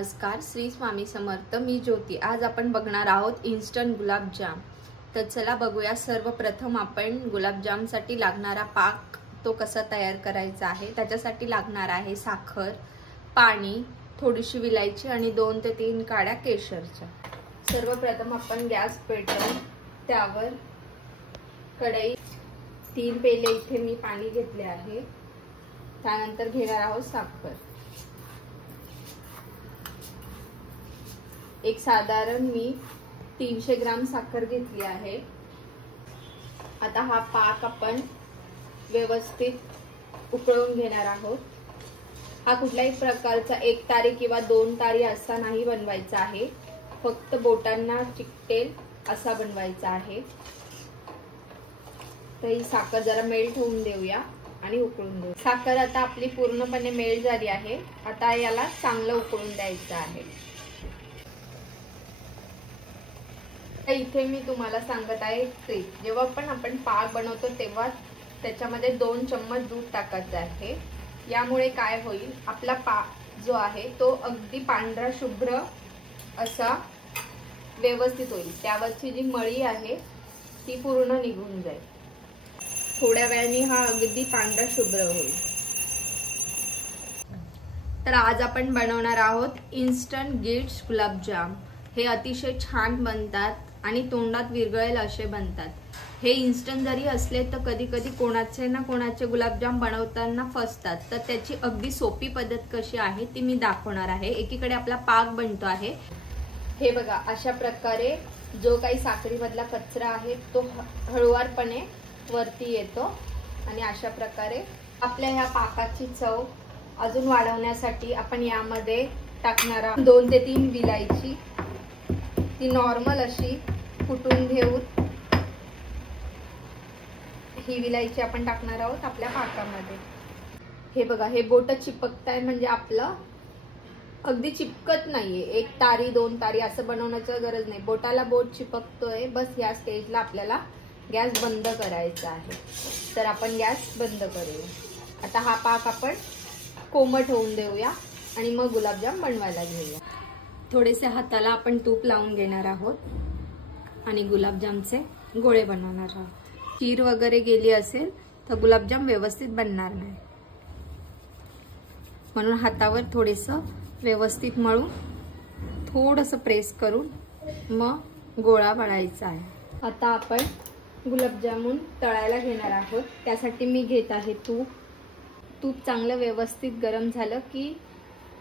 नमस्कार, श्री स्वामी समर्थ। मी ज्योती। आज आपण बघणार आहोत इन्स्टंट गुलाबजाम। तर चला बघूया। सर्वप्रथम आपण गुलाबजामसाठी लागणारा पाक तो कसा तयार करायचा आहे। त्याच्यासाठी लागणार आहे साखर, पाणी, थोडीशी विलायची आणि 2 ते 3 काड्या केशरच्या। सर्वप्रथम आपण गॅस पेटवून त्यावर कढई 3 पेले इथे मी पाणी घेतले आहे। त्यानंतर घेणार आहोत साखर। एक साधारण मी 300 ग्राम साखर घेतली आहे। आता हा पाक आपण व्यवस्थित उकळून घेणार आहोत। हा कुठल्याही प्रकारचा 1 तारी किंवा 2 तारी असा नाही बनवायचा आहे, फक्त बोटांना चिकटेल असा बनवायचा आहे। तर ही साखर जरा मेल्ट होऊन देऊया आणि उकळून देऊ। साखर आता आपली पूर्णपणे मेल्ट झाली आहे। आता याला चांगलं उकळून द्यायचं आहे। इथे मी तुम्हाला सांगत आहे ट्रिक। जेव्हा पण आपण पाक बनवतो तेव्हा त्याच्यामध्ये 2 चम्मच दूध टाकायचं आहे। यामुळे काय होईल, आपला पाक जो आहे तो अगदी पांढरा शुभ्र असा व्यवस्थित होईल। त्यावरची जी मळी आहे ती पूर्ण निघून जाईल। थोड्या वेळाने हा अगदी पांढरा शुभ्र होईल। तर आज आपण बनवणार आहोत इन्स्टंट गिट्स गुलाबजाम। हे अतिशय छान बनतात आणि तोंडात विरघळेल असे बनतात। हे इन्स्टंट जरी असले तर कधी कधी कोणाचे ना कोणाचे गुलाबजाम बनवताना फसतात। तर त्याची अगदी सोपी पद्धत कशी आहे ती मी दाखवणार आहे। एकीकडे आपला पाक बनतो आहे। हे बघा, अशा प्रकारे जो काही साखरेमधला कचरा आहे तो हळूवारपणे वरती येतो आणि अशा प्रकारे आपल्या ह्या पाकाची चव अजून वाढवण्यासाठी आपण यामध्ये टाकणार आहोत 2 ते 3 विलायची। ती नॉर्मल अशी कुटून घेऊन ही विलायची आपण टाकणार आहोत आपल्या पाकामध्ये। हे बघा, हे बोट चिपकताय म्हणजे आपलं अगदी चिपकत नाहीये। 1 तारी 2 तारी असं बनवण्याची गरज नाही। बोटाला बोट चिपकतोय, बस या स्टेजला आपल्याला गॅस बंद करायचा आहे। तर आपण गॅस बंद करूया। आता हा पाक आपण कोमट होऊन देऊया आणि मग गुलाबजाम बनवायला घेऊया। थोडेसे हाताला आपण तूप लावून घेणार आहोत आणि गुलाबजामचे गोळे बनवणार आहोत। खीर वगैरे गेली असेल तर गुलाबजाम व्यवस्थित बनणार नाही, म्हणून हातावर थोडेसं व्यवस्थित मळून थोडंसं प्रेस करून मग गोळा वळायचा आहे। आता आपण गुलाबजामुन तळायला घेणार आहोत। त्यासाठी मी घेत आहे तूप। तूप चांगलं व्यवस्थित गरम झालं की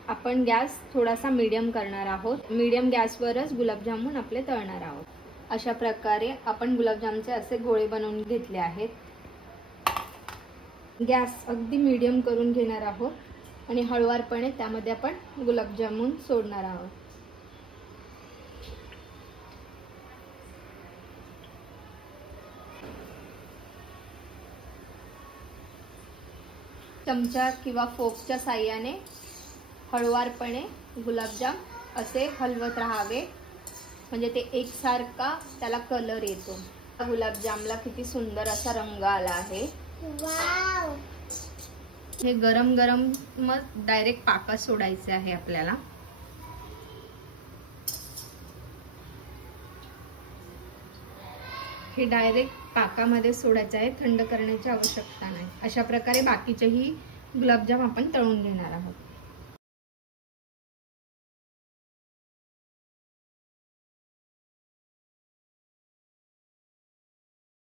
आपण गॅस थोडासा मीडियम करणार आहोत। मीडियम गॅसवरच गुलाबजामुन आपले तळणार आहोत। अशा प्रकारे आपण गुलाबजामचे असे गोळे बनवून घेतले आहेत। गॅस अगदी मीडियम करून घेणार आहोत आणि हळूवारपणे त्यामध्ये आपण गुलाबजामुन सोडणार आहोत। चमचा किंवा फोर्कच्या साहाय्याने हळूवारपणे गुलाबजाम असे हलवत राहावे, म्हणजे ते एकसारखा त्याला कलर येतो। गुलाबजामला किती सुंदर असा रंग आला आहे। वाव! हे गरम गरम मग डायरेक्ट पाकात सोडायचे आहे आपल्याला। हे डायरेक्ट पाकामध्ये सोडायचे आहे, थंड करण्याची आवश्यकता नाही। अशा प्रकारे बाकीचेही गुलाबजाम आपण तळून घेणार आहोत।